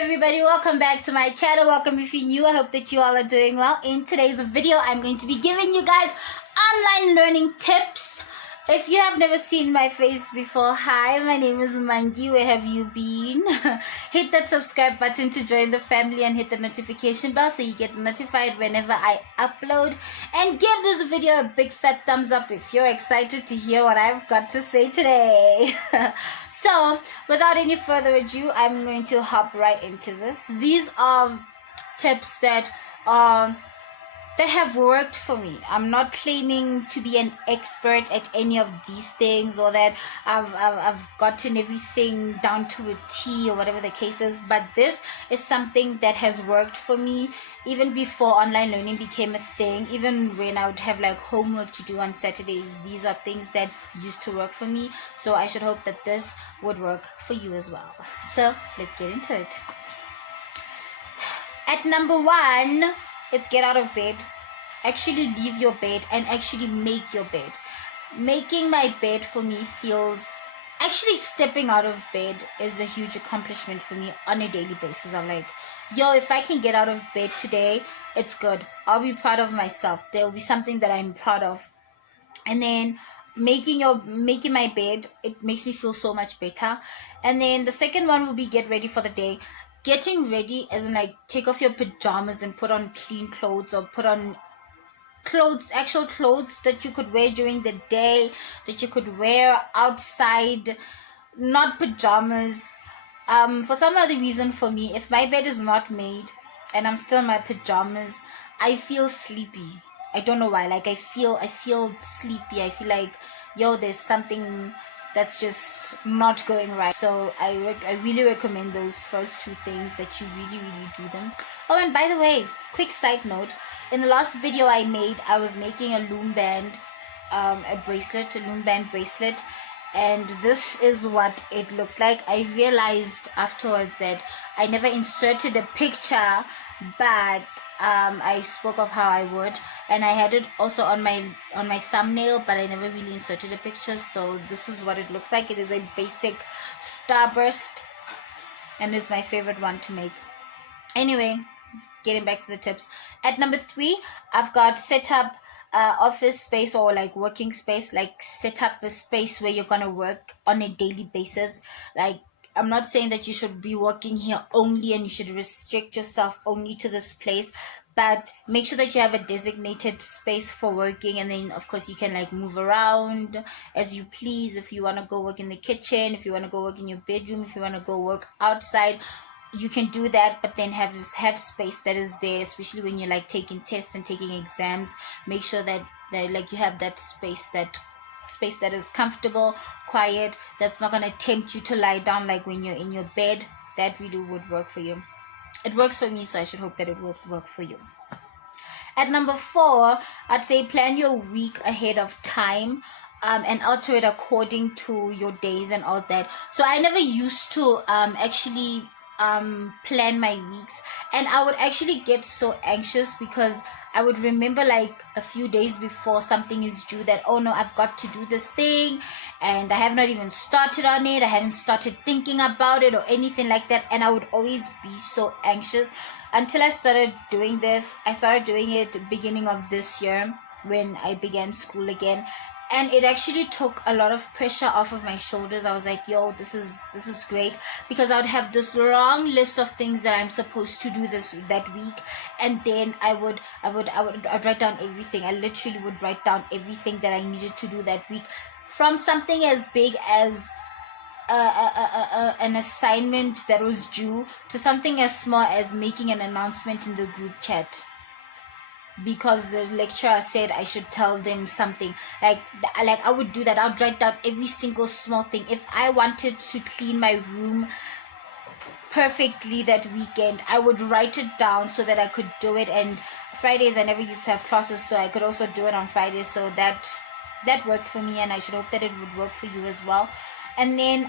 everybody, welcome back to my channel. Welcome if you're new. I hope that you all are doing well. In today's video, I'm going to be giving you guys online learning tips. If you have never seen my face before, hi, my name is Mangi. Where have you been? Hit that subscribe button to join the family and hit the notification bell so you get notified whenever I upload. And give this video a big fat thumbs up if you're excited to hear what I've got to say today. So, without any further ado, I'm going to hop right into this. These are tips that have worked for me. I'm not claiming to be an expert at any of these things or that I've gotten everything down to a T or whatever the case is, but this is something that has worked for me even before online learning became a thing. Even when I would have like homework to do on Saturdays, these are things that used to work for me, so I should hope that this would work for you as well. So let's get into it. At number one, it's get out of bed. Actually leave your bed and actually make your bed. Making my bed for me feels, actually stepping out of bed is a huge accomplishment for me on a daily basis. I'm like, yo, if I can get out of bed today, it's good. I'll be proud of myself. There will be something that I'm proud of. And then making my bed, it makes me feel so much better. And then the second one will be get ready for the day. Getting ready as in like take off your pajamas and put on clean clothes, or put on clothes, actual clothes that you could wear during the day, that you could wear outside, not pajamas. For some other reason, for me, if my bed is not made and I'm still in my pajamas, I feel sleepy. I don't know why. Like I feel sleepy. I feel like, yo, there's something that's just not going right. So I really recommend those first two things, that you really do them. Oh, and by the way, quick side note, in the last video I made, I was making a loom band, a loom band bracelet, and this is what it looked like. I realized afterwards that I never inserted a picture, but I spoke of how I would, and I had it also on my thumbnail, but I never really inserted a picture. So this is what it looks like. It is a basic starburst, and it's my favorite one to make. Anyway, getting back to the tips. At number 3, I've got set up office space, or like working space. Like set up a space where you're gonna work on a daily basis. Like, I'm not saying that you should be working here only and you should restrict yourself only to this place, but make sure that you have a designated space for working. And then of course you can like move around as you please. If you want to go work in the kitchen, if you want to go work in your bedroom, if you want to go work outside, you can do that, but then have space that is there, especially when you're like taking tests and taking exams. Make sure that like you have that space that is comfortable, quiet, that's not going to tempt you to lie down like when you're in your bed. That really would work for you. It works for me, so I should hope that it will work for you. At number 4, I'd say plan your week ahead of time, and alter it according to your days and all that. So I never used to actually plan my weeks, and I would actually get so anxious because I would remember like a few days before something is due that, oh no, I've got to do this thing and I have not even started on it, I haven't started thinking about it or anything like that, and I would always be so anxious until I started doing this. I started doing it beginning of this year when I began school again, and it actually took a lot of pressure off of my shoulders. I was like, yo, this is great, because I would have this long list of things that I'm supposed to do that week, and then I would write down everything. I literally would write down everything that I needed to do that week, from something as big as an assignment that was due to something as small as making an announcement in the group chat because the lecturer said I should tell them something. Like I would do that. I would write down every single small thing. If I wanted to clean my room perfectly that weekend, I would write it down so that I could do it. And Fridays I never used to have classes, so I could also do it on Fridays. So that worked for me, and I should hope that it would work for you as well. And then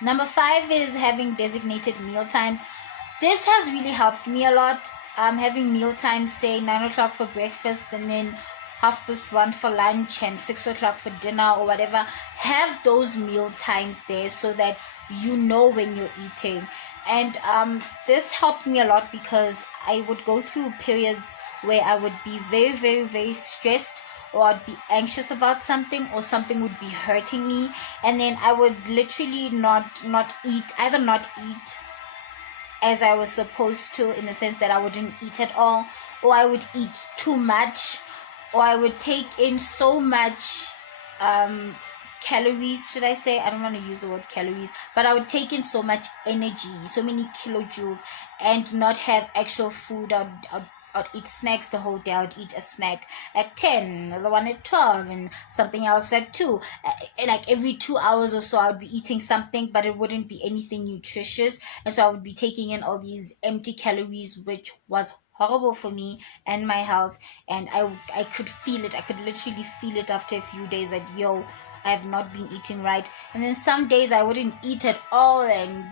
number 5 is having designated meal times. This has really helped me a lot. Having meal times, say 9 o'clock for breakfast, and then 1:30 for lunch and 6 o'clock for dinner or whatever. Have those meal times there so that you know when you're eating. And this helped me a lot because I would go through periods where I would be very, very, very stressed, or I'd be anxious about something, or something would be hurting me, and then I would literally not eat, either not eat as I was supposed to, in the sense that I wouldn't eat at all, or I would eat too much, or I would take in so much calories, should I say? I don't want to use the word calories, but I would take in so much energy, so many kilojoules, and not have actual food. I'd eat snacks the whole day. I'd eat a snack at 10, the one at 12, and something else at 2. Like every 2 hours or so, I would be eating something, but it wouldn't be anything nutritious. And so I would be taking in all these empty calories, which was horrible for me and my health. And I could feel it. I could literally feel it after a few days that, yo, I have not been eating right. And then some days I wouldn't eat at all, and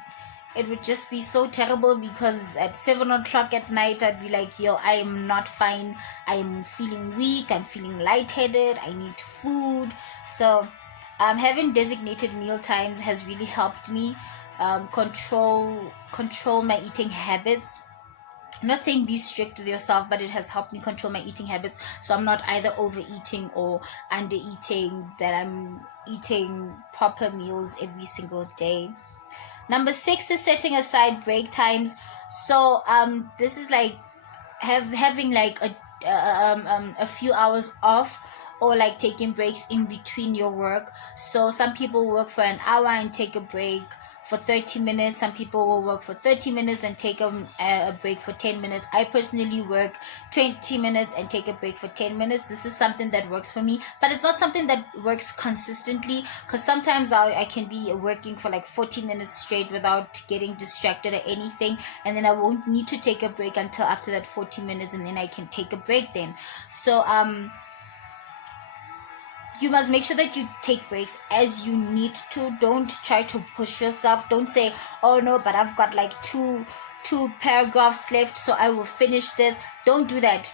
it would just be so terrible, because at 7 o'clock at night I'd be like, yo, I am not fine. I am feeling weak. I'm feeling lightheaded. I need food. So having designated meal times has really helped me control my eating habits. I'm not saying be strict with yourself, but it has helped me control my eating habits, so I'm not either overeating or undereating, that I'm eating proper meals every single day. Number 6 is setting aside break times. So this is like having like a few hours off, or like taking breaks in between your work. So some people work for an hour and take a break for 30 minutes. Some people will work for 30 minutes and take a break for 10 minutes. I personally work 20 minutes and take a break for 10 minutes. This is something that works for me, but it's not something that works consistently, because sometimes I can be working for like 40 minutes straight without getting distracted or anything, and then I won't need to take a break until after that 40 minutes, and then I can take a break then. So you must make sure that you take breaks as you need to. Don't try to push yourself. Don't say, oh no, but I've got like two paragraphs left, so I will finish this. Don't do that.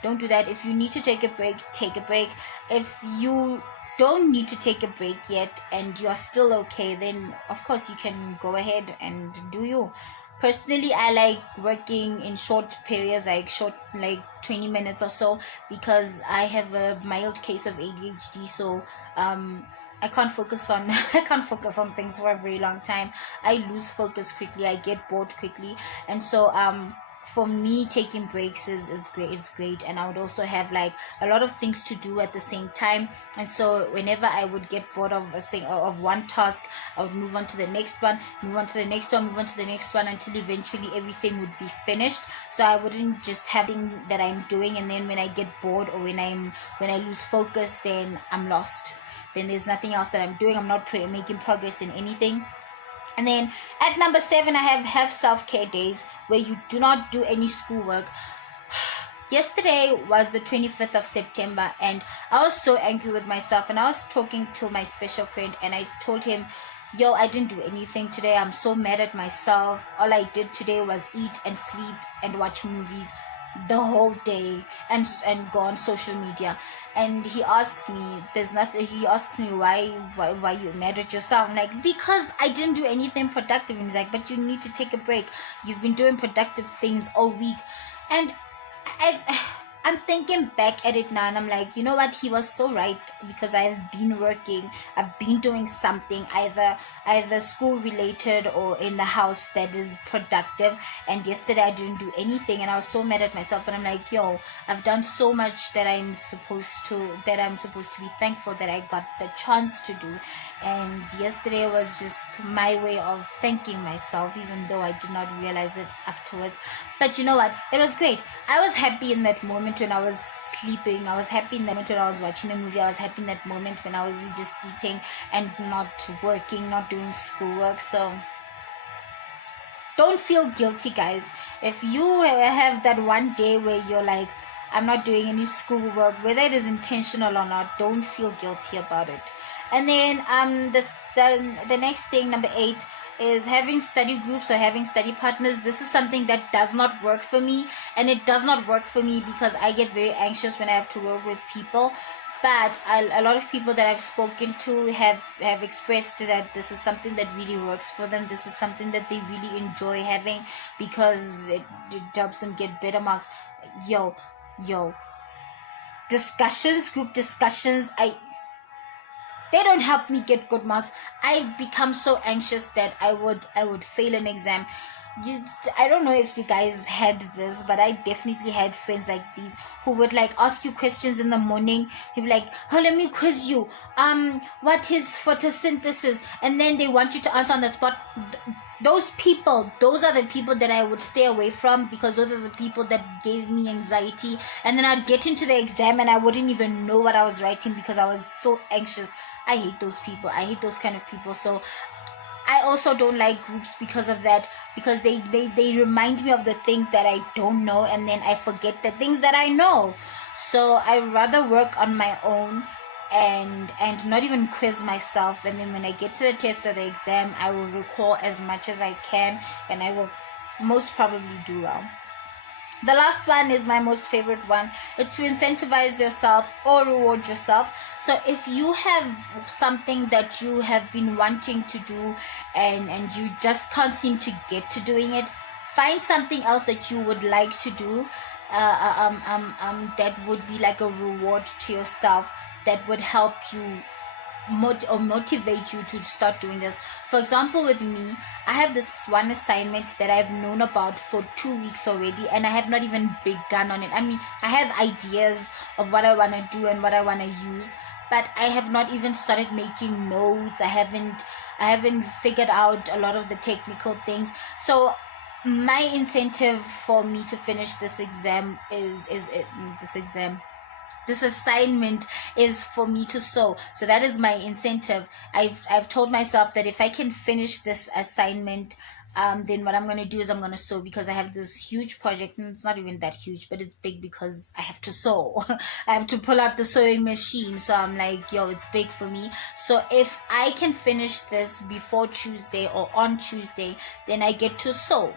If you need to take a break, take a break. If you don't need to take a break yet and you're still okay, then of course you can go ahead and do you. Personally, I like working in short periods, like 20 minutes or so, because I have a mild case of ADHD. So I can't focus on things for a very long time. I lose focus quickly. I get bored quickly, and so for me, taking breaks is great. And I would also have like a lot of things to do at the same time, and so whenever I would get bored of one task, I would move on to the next one, move on to the next one, until eventually everything would be finished. So I wouldn't just having that I'm doing, and then when I get bored, or when I lose focus, then I'm lost. Then there's nothing else that I'm doing. I'm not making progress in anything. And then at number 7, I have self-care days where you do not do any schoolwork. Yesterday was the 25th of September, and I was so angry with myself, and I was talking to my special friend, and I told him, yo, I didn't do anything today. I'm so mad at myself. All I did today was eat and sleep and watch movies the whole day, and go on social media. And he asks me why you mad at yourself. I'm like, because I didn't do anything productive. And he's like, but you need to take a break. You've been doing productive things all week. And I'm thinking back at it now, and I'm like, you know what, he was so right, because I've been working, I've been doing something either school related or in the house that is productive. And yesterday I didn't do anything, and I was so mad at myself. But I'm like, yo, I've done so much that I'm supposed to be thankful that I got the chance to do. And yesterday was just my way of thanking myself, even though I did not realize it afterwards. But you know what? It was great. I was happy in that moment when I was sleeping. I was happy in that moment when I was watching a movie. I was happy in that moment when I was just eating and not working, not doing schoolwork. So don't feel guilty, guys. If you have that one day where you're like, I'm not doing any schoolwork, whether it is intentional or not, don't feel guilty about it. And then the next thing, number 8, is having study groups or having study partners. This is something that does not work for me, and it does not work for me because I get very anxious when I have to work with people. But a lot of people that I've spoken to have expressed that this is something that really works for them. This is something that they really enjoy having because it helps them get better marks. Yo, group discussions, they don't help me get good marks. I become so anxious that I would fail an exam. I don't know if you guys had this, but I definitely had friends like these who would like ask you questions in the morning. He'd be like, oh, let me quiz you. What is photosynthesis? And then they want you to answer on the spot. Those are the people that I would stay away from, because those are the people that gave me anxiety. And then I'd get into the exam and I wouldn't even know what I was writing because I was so anxious. I hate those people. I hate those kind of people. So I also don't like groups because of that, because they remind me of the things that I don't know, and then I forget the things that I know. So I rather work on my own and not even quiz myself, and then when I get to the test or the exam, I will recall as much as I can, and I will most probably do well. The last one is my most favorite one. It's to incentivize yourself or reward yourself. So if you have something that you have been wanting to do and you just can't seem to get to doing it, find something else that you would like to do that would be like a reward to yourself, that would help you motivate you to start doing this. For example, with me, I have this one assignment that I've known about for 2 weeks already, and I have not even begun on it. I mean, I have ideas of what I want to do and what I want to use, but I have not even started making notes. I haven't figured out a lot of the technical things. So my incentive for me to finish this assignment is for me to sew. So that is my incentive. I've told myself that if I can finish this assignment, then what I'm going to do is I'm going to sew, because I have this huge project, and it's not even that huge, but it's big because I have to sew. I have to pull out the sewing machine. So I'm like, yo, it's big for me. So if I can finish this before Tuesday or on Tuesday, then I get to sew.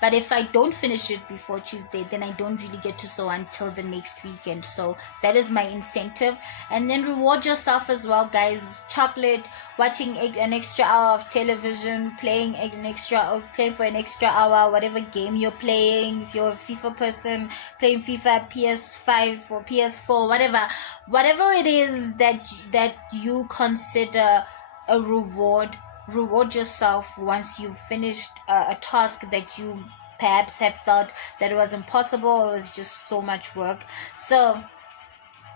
But if I don't finish it before Tuesday, then I don't really get to sew until the next weekend. So that is my incentive. And then reward yourself as well, guys. Chocolate, watching an extra hour of television, playing for an extra hour, whatever game you're playing. If you're a FIFA person, playing FIFA, PS5 or PS4, whatever it is that you consider a reward yourself once you've finished a task that you perhaps have felt that it was impossible or it was just so much work. So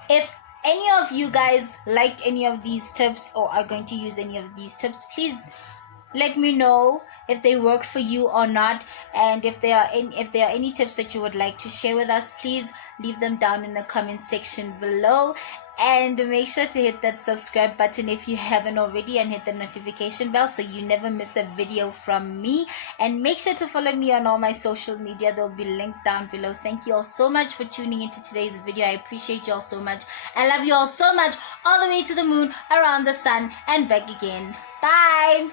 if any of you guys liked any of these tips or are going to use any of these tips, please let me know if they work for you or not, and if there are any tips that you would like to share with us, please leave them down in the comment section below. And make sure to hit that subscribe button if you haven't already, and hit the notification bell so you never miss a video from me. And make sure to follow me on all my social media. They'll be linked down below. Thank you all so much for tuning into today's video. I appreciate you all so much. I love you all so much. All the way to the moon, around the sun, and back again. Bye.